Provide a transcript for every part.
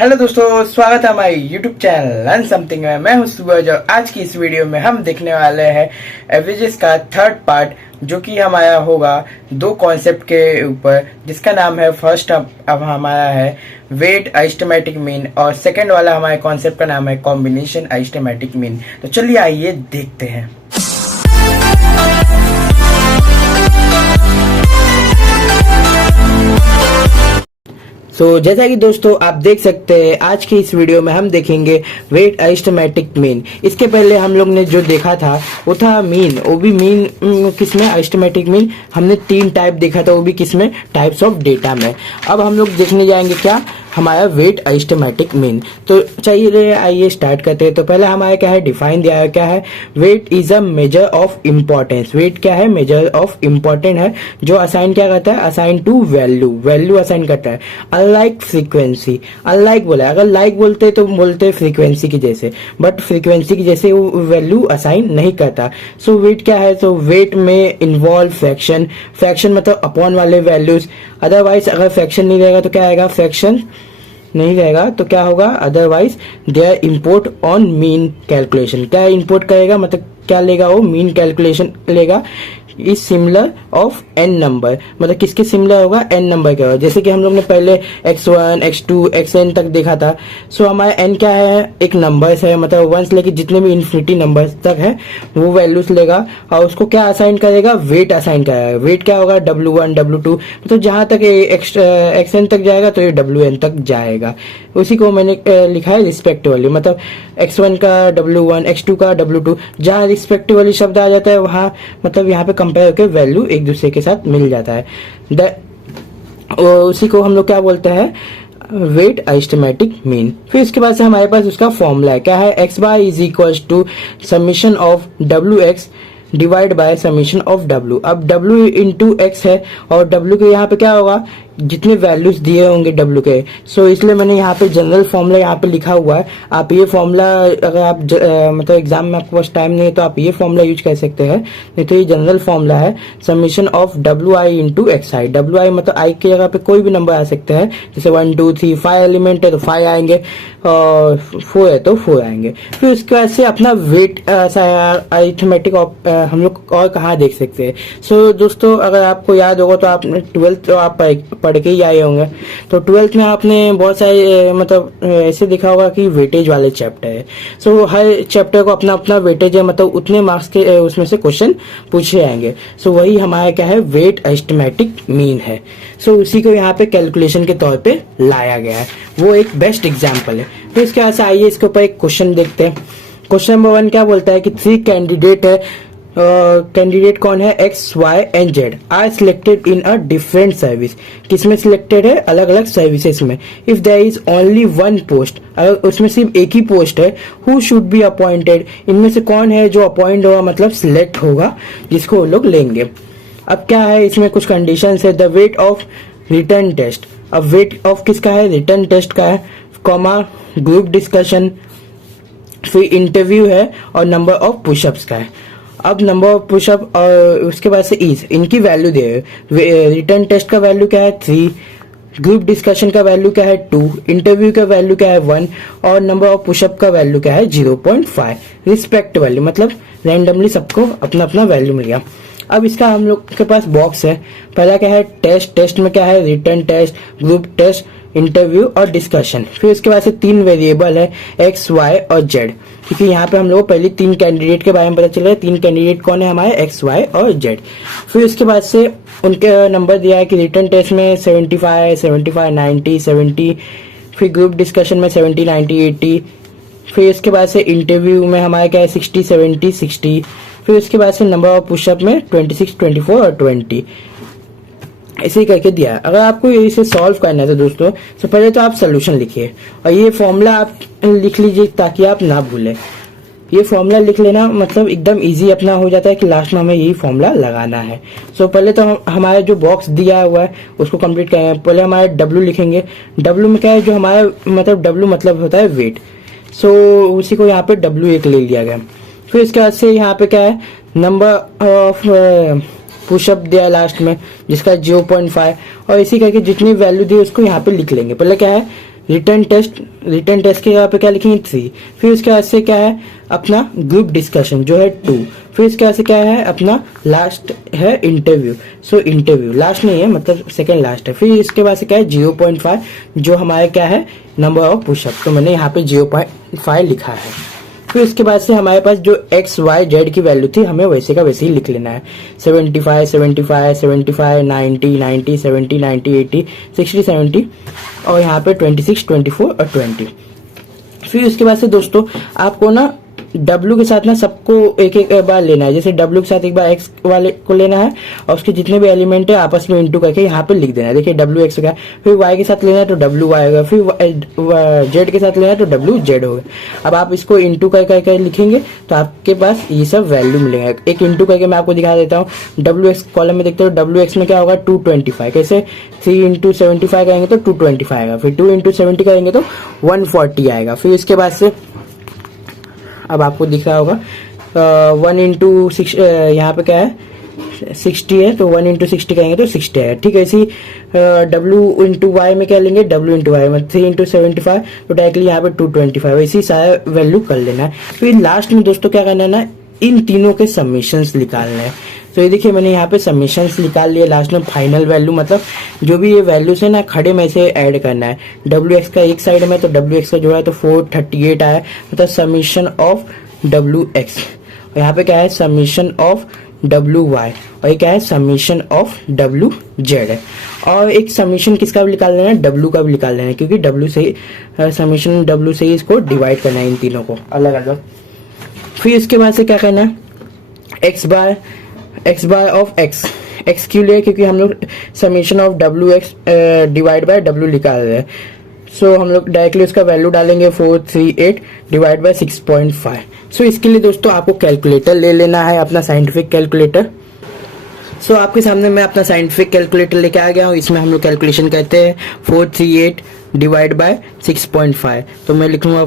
Hello दोस्तों, स्वागत है हमारे यूट्यूब चैनल लर्न समथिंग में। मैं हूं सूरज और आज की इस वीडियो में हम देखने वाले हैं एवरेजेस का थर्ड पार्ट, जो कि हमारा होगा दो कॉन्सेप्ट के ऊपर, जिसका नाम है फर्स्ट अब हमारा है वेट अरिथमेटिक मीन और सेकंड वाला हमारे कॉन्सेप्ट का नाम है कॉम्बिनेशन अरिथमेटिक मीन। तो चलिए आइए देखते हैं। जैसा कि दोस्तों आप देख सकते हैं, आज की इस वीडियो में हम देखेंगे वेट अरिथमेटिक मीन। इसके पहले हम लोग ने जो देखा था वो था मीन, वो भी मीन किसमें, अरिथमेटिक मीन। हमने तीन टाइप देखा था, वो भी किसमें, टाइप्स ऑफ डेटा में। अब हम लोग देखने जाएंगे क्या, हमारा वेट अरिथमेटिक मीन। तो चलिए आइए स्टार्ट करते हैं। तो पहले हमारा क्या है, डिफाइन दिया है क्या है, weight is a measure of importance. Weight क्या है, मेजर ऑफ इम्पोर्टेंट है, जो असाइन क्या करता है, assign to value, value assign करता है। अनलाइक फ्रीक्वेंसी, अनलाइक बोला है, अगर लाइक बोलते तो बोलते फ्रीक्वेंसी की जैसे, बट फ्रीक्वेंसी की जैसे वो वैल्यू असाइन नहीं करता। सो वेट क्या है, तो वेट में इन्वॉल्व फ्रैक्शन, फ्रैक्शन मतलब अपॉन वाले वैल्यूज। अदरवाइज अगर फ्रैक्शन नहीं रहेगा तो क्या आएगा, फ्रैक्शन नहीं रहेगा तो क्या होगा, otherwise there import on mean calculation. क्या इंपोर्ट करेगा, मतलब क्या लेगा, वो मीन कैलकुलेशन लेगा। Is similar of an number, मतलब किसके सिमिलर होगा, एन नंबर का होगा। जैसे कि हम लोग ने पहले x1 x2 xn तक देखा था। सो हमारा n क्या है, एक नंबर्स है, मतलब वन से लेके जितने भी इन्फिनिटी नंबर्स तक है वो वैल्यूज लेगा और उसको क्या असाइन करेगा, वेट असाइन करेगा। वेट क्या होगा, w1 w2, मतलब जहां तक xn तक जाएगा तो ये wn तक जाएगा। उसी को मैंने लिखा है रिस्पेक्टिवली, मतलब x1 का w1 x2 का w2, जहां रिस्पेक्टिवली शब्द आ जाता है वहां मतलब यहाँ पे कंपेयर होकर वैल्यू एक दूसरे के साथ मिल जाता है। उसी को हम लोग क्या बोलते हैं, वेट अरिथमेटिक मीन। फिर इसके बाद से हमारे पास उसका फॉर्मूला है, क्या है, X bar is equal to summation of W X divide by summation of W. अब डब्ल्यू इंटू एक्स है और डब्ल्यू के यहाँ पे क्या होगा, जितने वैल्यूज दिए होंगे डब्ल्यू के। सो इसलिए मैंने यहाँ पे जनरल फॉर्मूला यहाँ पे लिखा हुआ है। आप ये फॉर्मूला अगर आप मतलब एग्जाम में आपके पास टाइम नहीं है तो आप ये फॉर्मूला यूज कर सकते हैं, नहीं तो ये जनरल फॉर्मूला है, summation of W I into x I. W I मतलब आई की जगह पे कोई भी नंबर आ सकते हैं, जैसे 1 2 3 5 एलिमेंट है तो 5 आएंगे और 4 है तो 4 आएंगे। फिर उसके बाद से अपना वेट अरिथमेटिक हम लोग और कहाँ देख सकते हैं। सो दोस्तों अगर आपको याद होगा तो आपने 12th तो आप पढ़ के ही आए होंगे, तो 12th में आपने बहुत सारे मतलब ऐसे देखा होगा कि वेटेज वाले चैप्टर है। सो हर चैप्टर को अपना अपना वेटेज है, मतलब उतने मार्क्स के उसमें से क्वेश्चन पूछे जाएंगे। सो वही हमारा क्या है, वेट अरिथमेटिक मीन है। सो उसी को यहाँ पे कैलकुलेशन के तौर पे लाया गया है, वो एक बेस्ट एग्जाम्पल है। तो इसके बाद से आइए इसके ऊपर एक क्वेश्चन देखते हैं। क्वेश्चन नंबर 1 क्या बोलता है कि 3 कैंडिडेट है, कैंडिडेट कौन है, X Y and Z are selected in a different service. किसमें सिलेक्टेड है, अलग अलग सर्विसेज में। If there is only one post, अगर उसमें सिर्फ एक ही पोस्ट है, हु शुड बी अपॉइंटेड, इनमें से कौन है जो अपॉइंट होगा, मतलब सिलेक्ट होगा, जिसको वो लोग लेंगे। अब क्या है, इसमें कुछ कंडीशन है, the weight of written test. अब वेट ऑफ किसका है, रिटर्न टेस्ट का है, कॉमा ग्रुप डिस्कशन, फिर इंटरव्यू है और नंबर ऑफ पुशअप्स का है। अब नंबर ऑफ पुशअप और उसके बाद से इज, इनकी वैल्यू दे। रिटर्न टेस्ट का वैल्यू क्या है 3, ग्रुप डिस्कशन का वैल्यू क्या है 2, इंटरव्यू का वैल्यू क्या है 1 और नंबर ऑफ पुशअप का वैल्यू क्या है 0.5 रिस्पेक्टिवली, मतलब रैंडमली सबको अपना अपना वैल्यू मिल गया। अब इसका हम लोग के पास बॉक्स है। पहला क्या है, टेस्ट, टेस्ट में क्या है, written test, group test, interview और डिस्कशन। फिर उसके बाद से 3 वेरिएबल है, एक्स वाई और जेड, क्योंकि यहाँ पे हम लोग पहले 3 कैंडिडेट के बारे में पता चल रहा है। 3 कैंडिडेट कौन है हमारे, एक्स वाई और जेड। फिर उसके बाद से उनके नंबर दिया है कि रिटर्न टेस्ट में 75 75 90 70, फिर ग्रुप डिस्कशन में 70 90 80, फिर उसके बाद से इंटरव्यू में हमारा क्या है 60 70 60, फिर उसके बाद से नंबर ऑफ पुशअप में 26 24 और 20, ऐसे ही करके दिया है। अगर आपको इसे सॉल्व करना है तो दोस्तों तो पहले तो आप सोल्यूशन लिखिए और ये फॉर्मूला आप लिख लीजिए ताकि आप ना भूलें। ये फॉर्मूला लिख लेना मतलब एकदम इजी अपना हो जाता है कि लास्ट में हमें यही फॉर्मूला लगाना है। सो पहले तो हमारा जो बॉक्स दिया हुआ है उसको कंप्लीट करेंगे। पहले हमारा डब्ल्यू लिखेंगे। डब्ल्यू में क्या है, जो हमारा मतलब डब्ल्यू मतलब होता है वेट। सो उसी को यहाँ पे डब्ल्यू एक ले लिया गया। फिर इसके बाद से यहाँ पे क्या है, नंबर ऑफ पुशअप दिया लास्ट में जिसका 0.5 और इसी करके जितनी वैल्यू दी उसको यहाँ पे लिख लेंगे। पहले क्या है, रिटर्न टेस्ट के यहाँ पे क्या लिखेंगे 3। फिर उसके बाद से क्या है अपना ग्रुप डिस्कशन जो है 2। फिर उसके बाद से क्या है अपना लास्ट है इंटरव्यू। सो इंटरव्यू लास्ट नहीं है, मतलब सेकंड लास्ट है। फिर इसके बाद से क्या है 0.5 जो हमारे क्या है नंबर ऑफ पुशअप, तो मैंने यहाँ पे 0.5 लिखा है। फिर उसके बाद से हमारे पास जो एक्स वाई जेड की वैल्यू थी हमें वैसे का वैसे ही लिख लेना है। 75 75 75 90 90 70 90 80 60 70 और यहाँ पे 26 24 और 20। फिर उसके बाद से दोस्तों आपको ना W के साथ ना सबको एक एक बार लेना है। जैसे W के साथ एक बार X वाले को लेना है और उसके जितने भी एलिमेंट है आपस में इंटू करके यहाँ पे लिख देना है। देखिए W X का, फिर Y के साथ लेना है तो W Y होगा, फिर Z के साथ लेना है तो W Z होगा। अब आप इसको इंटू करके लिखेंगे तो आपके पास ये सब वैल्यू मिलेंगे। एक इंटू करके मैं आपको दिखा देता हूँ। W X कॉलम में देखते हो W X में क्या होगा 225। कैसे 3 इंटू 75 करेंगे तो 225 आएगा, फिर 2 इंटू 70 करेंगे तो 140 आएगा। फिर इसके बाद से अब आपको दिख रहा होगा 1 इंटू 6 यहाँ पे क्या है 60 है तो 1 इंटू 60 करेंगे तो 60 है। ठीक है, इसी W इंटू वाई में क्या लेंगे W इंटू वाई में 3 इंटू 75 तो डायरेक्टली यहाँ पे 225 इसी सारा वैल्यू कर लेना है। फिर लास्ट में दोस्तों क्या करना है ना इन तीनों के समीशंस निकालने हैं। तो ये देखिए मैंने यहाँ पे समीशंस निकाल लिए। लास्ट में फाइनल वैल्यू मतलब जो भी ये वैल्यूज है ना खड़े में से ऐड करना है। W X का एक साइड में तो W X का जोड़ा तो 438 आया, मतलब समीशन ऑफ W X। और यहाँ पे क्या है समीशन ऑफ W Y और ये क्या है समीशन ऑफ W Z है। और एक समीशन किसका भी निकाल लेना है W का भी निकाल लेना है, क्योंकि W से ही समीशन W से ही इसको डिवाइड करना है इन तीनों को अलग अलग। फिर इसके बाद से क्या करना है एक्स बार ऑफ एक्स क्यों लिया क्योंकि हम लोग summation of W X divide by W निकाल रहे हैं। सो हम लोग डायरेक्टली उसका वैल्यू डालेंगे 438 डिवाइड बाय 6.5। सो इसके लिए दोस्तों आपको कैलकुलेटर ले लेना है, अपना साइंटिफिक कैलकुलेटर। सो आपके सामने मैं अपना साइंटिफिक कैलकुलेटर लेके आ गया हूँ। इसमें हम लोग कैलकुलेशन करते हैं 438 डिवाइड बाय 6.5। तो मैं लिखूंगा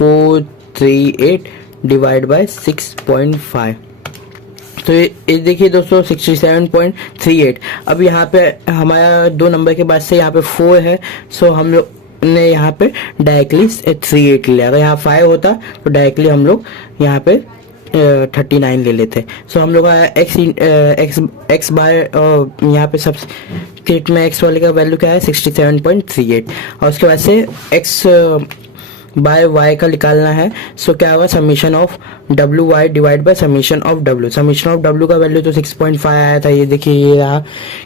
438 डिवाइड बाय 6.5। तो ये देखिए दोस्तों 67.38। अब यहाँ पे हमारा 2 नंबर के बाद से यहाँ पे 4 है। सो हम लोग ने यहाँ पे डायरेक्टली 38 लिया। अगर यहाँ 5 होता तो डायरेक्टली हम लोग यहाँ पे 39 ले लेते। सो हम लोग एक्स बाय यहाँ पे सब किट में एक्स वाले का वैल्यू क्या है 67.38 और उसके बाद से एक्स बाय वाई का निकालना है। सो क्या होगा summation of W Y divide by summation of W। Summation of W का वैल्यू तो 6.5 आया था, ये देखिए ये रहा,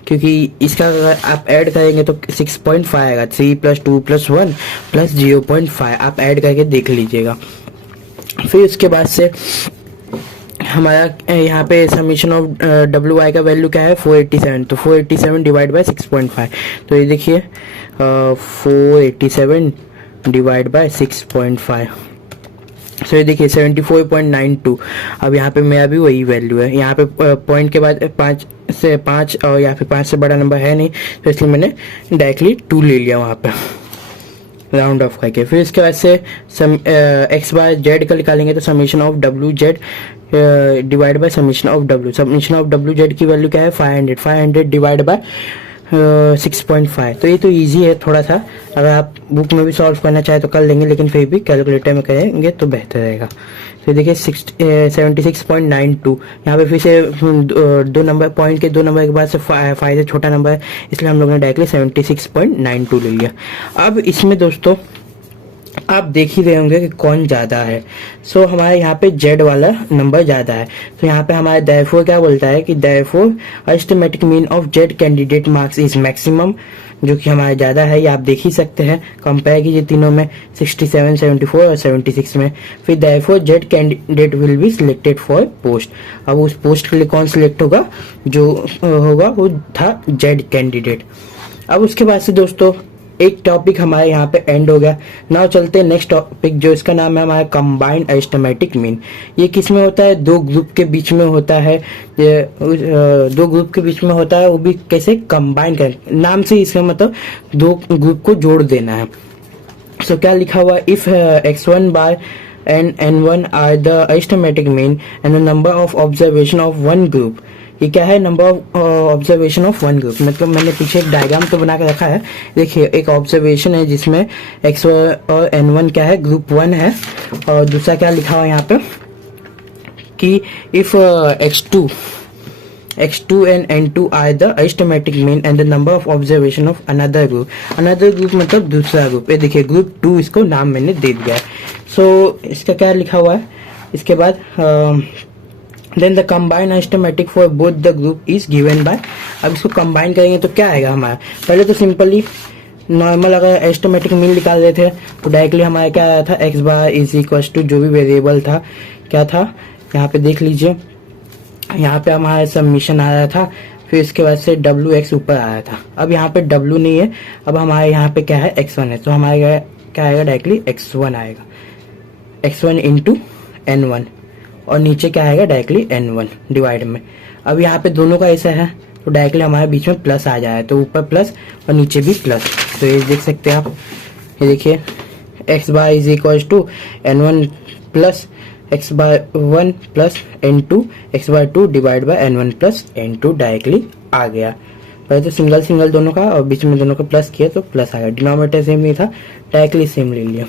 क्योंकि इसका अगर आप ऐड करेंगे तो 6.5 आएगा। 3 + 2 + 1 + 0.5 आप ऐड करके देख लीजिएगा। फिर उसके बाद से हमारा यहाँ पे समीशन ऑफ W Y का वैल्यू क्या है 487। तो 487 डिवाइड बाय 6.5। तो ये देखिए 487 डिवाइड बाय 6.5। सो ये देखिए 74.92। अब यहाँ पे मेरा भी वही वैल्यू है। यहाँ पे पॉइंट के बाद 5 से 5 और यहाँ पे 5 से बड़ा नंबर है नहीं, तो इसलिए मैंने डायरेक्टली 2 ले लिया वहाँ पे राउंड ऑफ करके। फिर इसके बाद से एक्स बाय जेड का निकालेंगे तो summation of W Z divide by summation of W। Summation of W Z की वैल्यू क्या है 500 डिवाइड बाय 6.5। तो ये तो इजी है थोड़ा सा, अगर आप बुक में भी सॉल्व करना चाहे तो कर लेंगे, लेकिन फिर भी कैलकुलेटर में करेंगे तो बेहतर रहेगा। तो देखिए 76.92। यहाँ पे फिर से 2 नंबर पॉइंट के 2 नंबर के बाद से 5 से छोटा नंबर है, इसलिए हम लोग ने डायरेक्टली 76.92 ले लिया। अब इसमें दोस्तों आप देख ही रहे होंगे कि कौन ज्यादा है। सो हमारे यहाँ पे जेड वाला नंबर ज्यादा है। तो यहाँ पे हमारा therefore क्या बोलता है कि therefore arithmetic mean of Z candidate marks is maximum, जो कि हमारा ज्यादा है। ये आप देख ही सकते हैं, कंपेयर कीजिए तीनों में 67, 74 और 76 में। फिर therefore Z candidate will be selected for post. अब उस पोस्ट के लिए कौन सिलेक्ट होगा, जो होगा वो था जेड कैंडिडेट। अब उसके बाद से दोस्तों एक टॉपिक हमारे यहाँ पे एंड हो गया। नाउ चलते हैं नेक्स्ट टॉपिक, जो इसका नाम है हमारा कंबाइंड अरिथमेटिक मीन। ये किस में होता है, 2 ग्रुप के बीच में होता है। 2 ग्रुप के बीच में होता है, वो भी कैसे कंबाइन करें, नाम से इसका मतलब 2 ग्रुप को जोड़ देना है। सो क्या लिखा हुआ, if x1 bar and n1 are the arithmetic mean and the number of observation of one group, ये क्या है, number of observation of one group. मतलब मैंने पीछे एक डायग्राम तो बना के रखा है। देखिए एक ऑब्जर्वेशन है जिसमें x और n1 क्या है, ग्रुप 1 है, और दूसरा क्या लिखा हुआ है यहाँ पे कि if x2 and n2 are the arithmetic mean and the number of observation of another group मतलब दूसरा ग्रुप। ये देखिए ग्रुप 2 इसको नाम मैंने दे दिया है। सो इसका क्या लिखा हुआ है, इसके बाद then the combine arithmetic for both the group is given by. अब इसको कंबाइन करेंगे तो क्या आएगा हमारा, पहले तो सिंपली नॉर्मल अगर एस्टिमेटिक मीन निकाल रहे थे तो डायरेक्टली हमारा क्या आया था, X bar is equal to जो भी वेरिएबल था क्या था, यहाँ पे देख लीजिए, यहाँ पे हमारा सबमिशन आ रहा था, फिर इसके बाद से WX ऊपर आया था। अब यहाँ पे W नहीं है, अब हमारे यहाँ पे क्या है X1 है, तो हमारे क्या आएगा, डायरेक्टली X1 आएगा, X1 इंटू N1, और नीचे क्या आएगा, डायरेक्टली N1 डिवाइड में। अब यहाँ पे दोनों का ऐसा है तो डायरेक्टली हमारे बीच में प्लस आ जाए, तो ऊपर प्लस और नीचे भी प्लस। तो ये देख सकते हैं आप, ये देखिए X bar is equal to N1 plus X bar 1 plus N2 X bar 2 divide by N1 plus N2 directly आ गया। पहले तो सिंगल सिंगल दोनों का और बीच में दोनों का प्लस किया तो प्लस आ गया, डिनोमिनेटर सेम नहीं था, डायरेक्टली सेम ले लिया।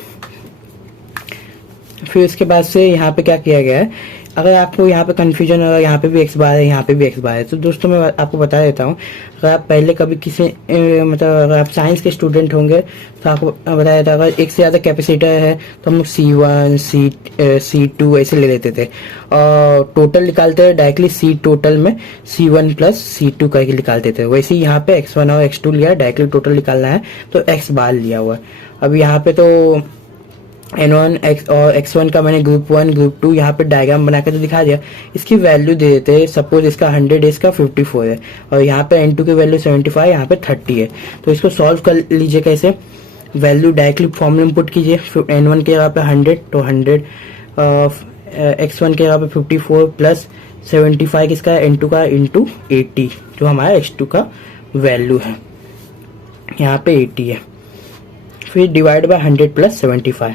फिर उसके बाद से यहाँ पे क्या किया गया है, अगर आपको यहाँ पे कंफ्यूजन होगा, यहाँ पे भी एक्स बार है, यहाँ पे भी एक्स बार है, तो दोस्तों मैं आपको बता देता हूँ, अगर आप पहले कभी किसी मतलब अगर आप साइंस के स्टूडेंट होंगे तो आपको बता देता, अगर एक से ज़्यादा कैपेसिटर है तो हम लोग C1 C2 ऐसे ले लेते थे, और टोटल निकालते थे डायरेक्टली C टोटल में C1 प्लस C2 करके निकालते थे। वैसे ही यहाँ पे X1 और X2 लिया, डायरेक्टली टोटल निकालना है तो एक्स बार लिया हुआ है। अब यहाँ पे तो N1 X और X1 का मैंने ग्रुप 1 ग्रुप 2 यहाँ पे डायग्राम बना के तो दिखा दिया। इसकी वैल्यू दे देते हैं, सपोज इसका 100 है, इसका 54 है, और यहाँ पे N2 की वैल्यू 75, यहाँ पे 30 है। तो इसको सॉल्व कर लीजिए कैसे, वैल्यू डायरेक्टली फॉर्मूला में पुट कीजिए, N1 के जगह पे 100 तो 100, X1 के जगह पे 54 प्लस 75 किसका है, N2 का, इंटू 80 जो हमारा X2 का वैल्यू है, यहाँ पे 80 है, फिर डिवाइड बाय 100 प्लस 75।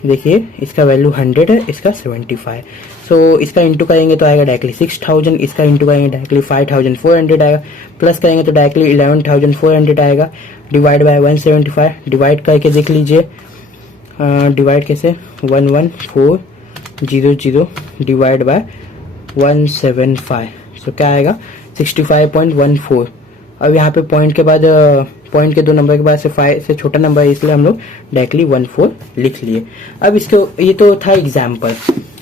देखिए इसका वैल्यू 100 है, इसका 75। सो इसका इंटू करेंगे तो आएगा डायरेक्टली 6000, इसका इंटू करेंगे डायरेक्टली 5400 आएगा, प्लस करेंगे तो डायरेक्टली 11400 आएगा, डिवाइड बाय 175, डिवाइड करके देख लीजिए, डिवाइड कैसे, 11400 डिवाइड बाय 175, सो क्या आएगा 65.14। अब यहाँ पे पॉइंट के बाद पॉइंट के 2 नंबर के बाद से 5 से छोटा नंबर है, इसलिए हम लोग डायरेक्टली 14 लिख लिए। अब इसको, ये तो था एग्जाम्पल।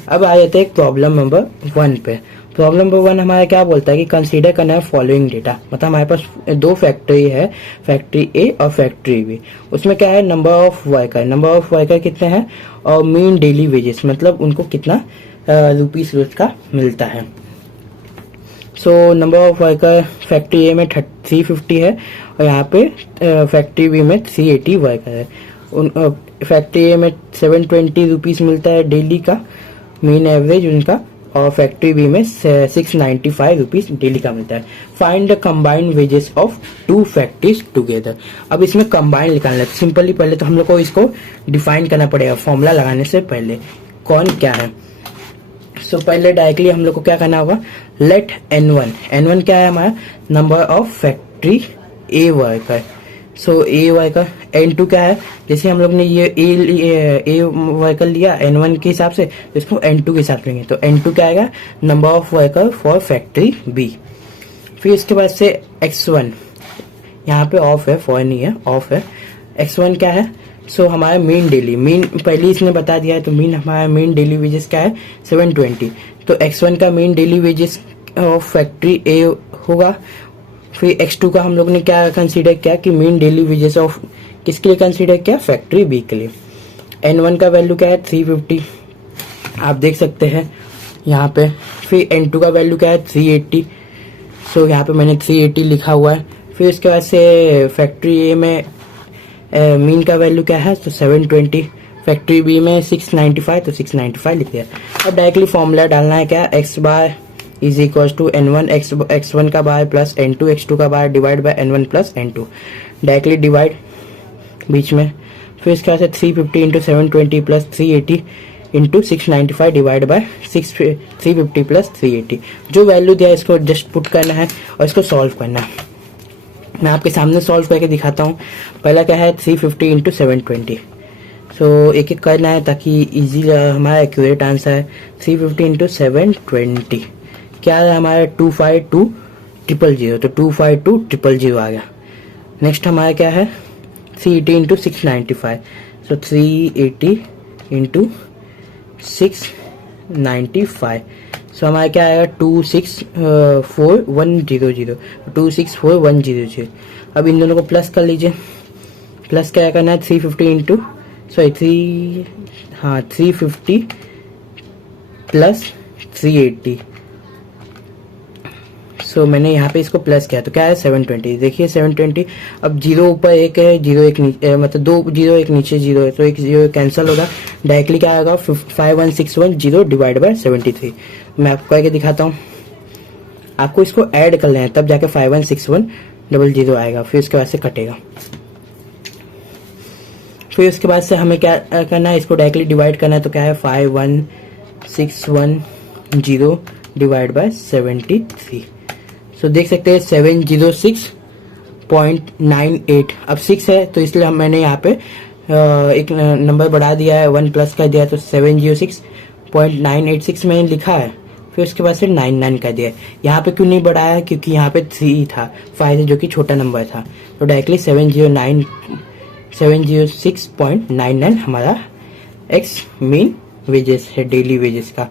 अब आ जाते हैं प्रॉब्लम नंबर 1 पे। प्रॉब्लम नंबर 1 हमारा क्या बोलता है कि कंसीडर करना है फॉलोइंग डेटा, मतलब हमारे पास 2 फैक्ट्री है, फैक्ट्री ए और फैक्ट्री बी। उसमें क्या है, नंबर ऑफ वर्कर कितने हैं, और मीन डेली वेजेस मतलब उनको कितना रुपीस रोज का मिलता है। So number of worker factory A में 350 है, और यहाँ पे फैक्ट्री बी में 380 वर्कर है। फैक्ट्री ए में 720 रुपीज मिलता है डेली का मीन एवरेज उनका, और फैक्ट्री बी में 695 रुपीज डेली का मिलता है। Find the combined wages of 2 factories together. अब इसमें कंबाइंड निकालना है, सिंपली पहले तो हम लोग को इसको डिफाइन करना पड़ेगा फॉर्मूला लगाने से पहले, कौन क्या है। सो पहले डायरेक्टली हम लोग को क्या करना होगा, लेट N1 क्या है हमारा, number of factory a worker. So a worker, N2 क्या है, जैसे हम लोग ने ये ए वर्कर लिया N1 के हिसाब से, तो इसको N2 के हिसाब से लेंगे, तो N2 क्या आएगा, number of worker for factory B. फिर इसके बाद से X1, यहाँ पे ऑफ है, फॉर नहीं है, ऑफ है। X1 क्या है, सो हमारा मीन पहले इसने बता दिया है, तो हमारा मीन डेली वेजेस क्या है 720। तो X1 का mean daily wages of factory A होगा। फिर X2 का हम लोग ने क्या कंसीडर किया कि मीन डेली वेजेस ऑफ किसके लिए कंसीडर किया, फैक्ट्री बी के लिए। N1 का वैल्यू क्या है 350, आप देख सकते हैं यहाँ पे। फिर N2 का वैल्यू क्या है 380, सो यहाँ पे मैंने 380 लिखा हुआ है। फिर इसके बाद से फैक्ट्री ए में मीन का वैल्यू क्या है, तो 720, फैक्ट्री बी में 695, तो 695 लिख दिया। अब डायरेक्टली फॉर्मूला डालना है क्या, X bar is equal to N1 X1 का बार प्लस N2 X2 का bar divide by N1 plus N2, directly divide बीच में। फिर इसके बाद से 350 into 720 plus 380 into 695 divide by 350 plus 380। जो वैल्यू दिया है इसको जस्ट पुट करना है और इसको सॉल्व करना है। मैं आपके सामने सॉल्व करके दिखाता हूँ। पहला क्या है 350 इंटू 720। सो एक एक करना है ताकि इजी हमारा एक्यूरेट आंसर है। 350 इंटू 720 क्या है हमारा 252000, तो 252000 आ गया। नेक्स्ट हमारा क्या है 380 इंटू 695, सो 380 इंटू 695, सो हमारा क्या आएगा 264100, 264100। अब इन दोनों को प्लस कर लीजिए। प्लस क्या करना है 350 इंटू 350 प्लस 380। सो मैंने यहाँ पे इसको प्लस किया तो क्या है 720। देखिए 720। अब जीरो ऊपर एक है, जीरो एक नीचे, मतलब 2 जीरो एक नीचे जीरो है, तो एक जीरो कैंसिल होगा। डायरेक्टली क्या आएगा 51610 डिवाइड बाय 73। मैं आपको करके दिखाता हूँ। आपको इसको ऐड कर लेना है तब जाके 51610 आएगा, फिर उसके बाद से कटेगा। फिर उसके बाद से हमें क्या करना है, इसको डायरेक्टली डिवाइड करना है, तो क्या है 51610 डिवाइड बाय 73। सो देख सकते हैं 706.98। अब 6 है तो इसलिए मैंने यहाँ पे एक नंबर बढ़ा दिया है, 1 प्लस कर दिया है, तो 706.986 मैंने लिखा है। फिर उसके बाद से 99 कर दिया है। यहाँ पे क्यों नहीं बढ़ाया, क्योंकि यहाँ पे 3 था, 5 जो कि छोटा नंबर था, तो डायरेक्टली 706.99 हमारा एक्स मीन वेजेस है, डेली वेजेस का,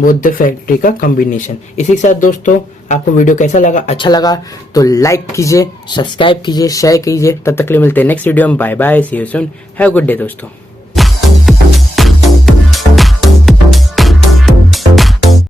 बोथ द फैक्टरी का कॉम्बिनेशन। इसी के साथ दोस्तों आपको वीडियो कैसा लगा, अच्छा लगा तो लाइक कीजिए, सब्सक्राइब कीजिए, शेयर कीजिए। तब तक के लिए मिलते हैं नेक्स्ट वीडियो में। Bye bye, see you soon, have a good day दोस्तों।